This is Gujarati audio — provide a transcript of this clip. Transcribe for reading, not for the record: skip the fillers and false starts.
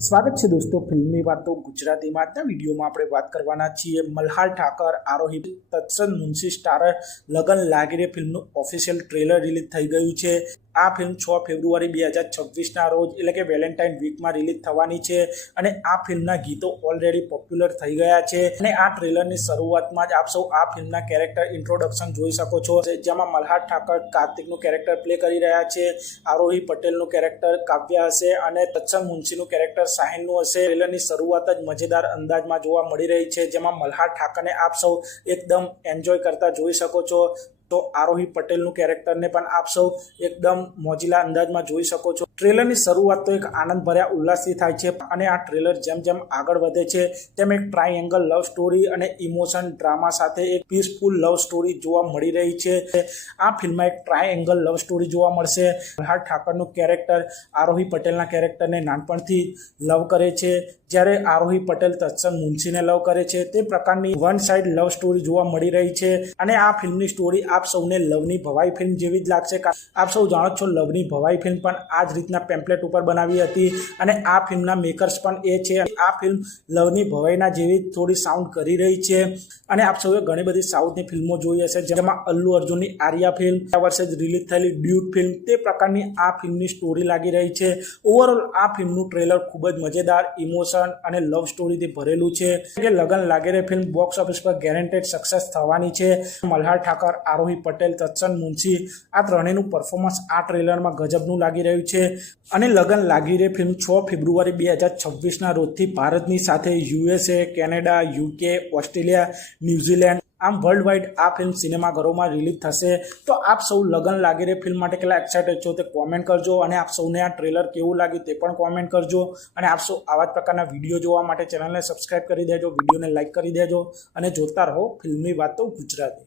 સ્વાગત છે દોસ્તો ફિલ્મની વાતો ગુજરાતીમાં. આજના વિડીયોમાં આપણે વાત કરવાના છીએ મલ્હાર ઠાકર, આરોહી, તત્સન મુનશી સ્ટારર લગન લાગી રે ફિલ્મનું ઓફિશિયલ ટ્રેલર રિલીઝ થઈ ગયું છે. આ ફિલ્મ 6 ફેબ્રુઆરી 2026ના રોજ એટલે કે વેલેન્ટાઇન વીકમાં રિલીઝ થવાની છે અને આ ફિલ્મના ગીતો ઓલરેડી પોપ્યુલર થઈ ગયા છે અને આ ટ્રેલરની શરૂઆતમાં જ આપ સૌ આ ફિલ્મના કેરેક્ટર ઇન્ટ્રોડક્શન જોઈ શકો છો, જેમાં મલ્હાર ઠાકર કાર્તિકનું કેરેક્ટર પ્લે કરી રહ્યા છે, આરોહી પટેલનું કેરેક્ટર કાવ્યા હશે અને તત્સન મુનશીનું કેરેક્ટર સાહિનનું હશે. ટ્રેલરની શરૂઆત જ મજેદાર અંદાજમાં જોવા મળી રહી છે, જેમાં મલ્હાર ઠાકરને આપ સૌ એકદમ એન્જોય કરતા જોઈ શકો છો. તો આરોહી પટેલનું કેરેક્ટરને પણ આપ સૌ એકદમ મોજીલા અંદાજમાં જોઈ શકો છો. ટ્રેલરની શરૂઆત તો એક આનંદ ભર્યા ઉલ્લાસથી થાય છે અને આ ટ્રેલર જેમ જેમ આગળ વધે છે તેમ એક ટ્રાયેંગલ લવ સ્ટોરી અને ઇમોશન ડ્રામા સાથે એક પીસફુલ લવ સ્ટોરી જોવા મળી રહી છે. આ ફિલ્મમાં એક ટ્રાયેંગલ લવ સ્ટોરી જોવા મળશે. મલ્હાર ઠાકરનું કેરેક્ટર આરોહી પટેલના કેરેક્ટરને નાનપણથી લવ કરે છે, જ્યારે આરોહી પટેલ તત્સન મુનશીને લવ કરે છે. તે પ્રકારની વન સાઇડ લવ સ્ટોરી જોવા મળી રહી છે અને આ ફિલ્મની સ્ટોરી આપ સૌને લવની ભવાઈ ફિલ્મ જેવી જ લાગશે. આપ સૌ જાણો છો લવની ભવાઈ ફિલ્મ પણ આ જ રીતના પેમ્પલેટ ઉપર બનાવી હતી અને આ ફિલ્મના મેકર્સ પણ એ છે. આ ફિલ્મ લવની ભવાઈના જેવી થોડી સાઉન્ડ કરી રહી છે અને આપ સૌએ ઘણી બધી સાઉથની ફિલ્મો જોઈ હશે, જેમાં અલ્લુ અર્જુનની આર્યા ફિલ્મ, આ વર્ષે જ રિલીઝ થયેલી ડ્યુટ ફિલ્મ, તે પ્રકારની આ ફિલ્મની સ્ટોરી લાગી રહી છે. ઓવરઓલ આ ફિલ્મનું ટ્રેલર ખૂબ જ મજેદાર, ઇમોશન અને લવ સ્ટોરીથી ભરેલું છે. કે લગન લાગે રે ફિલ્મ બોક્સ ઓફિસ પર ગેરંટેડ સક્સેસ થવાની છે. મલ્હાર ઠાકર, આરોહી પટેલ, તત્સન મુનશી આ ત્રણેયનું પરફોર્મન્સ આ ટ્રેલરમાં ગજબનું લાગી રહ્યું છે અને લગન લાગી રે ફિલ્મ 6 ફેબ્રુઆરી 2026ના રોજથી ભારતની સાથે USA, Canada, UK, Australia, New Zealand આમ વર્લ્ડ વાઇડ આ ફિલ્મ સિનેમાઘરોમાં રિલીઝ થશે. તો આપ સૌ લગન લાગી રે ફિલ્મ માટે કેટલા એક્સાઇટેડ છો તે કોમેન્ટ કરજો અને આપ સૌને આ ટ્રેલર કેવું લાગ્યું તે પણ કોમેન્ટ કરજો અને આપ સૌ આવા જ પ્રકારના વિડીયો જોવા માટે ચેનલને સબસ્ક્રાઇબ કરી દેજો, વિડીયોને લાઇક કરી દેજો અને જોતા રહો ફિલ્મની વાતો ગુજરાતી.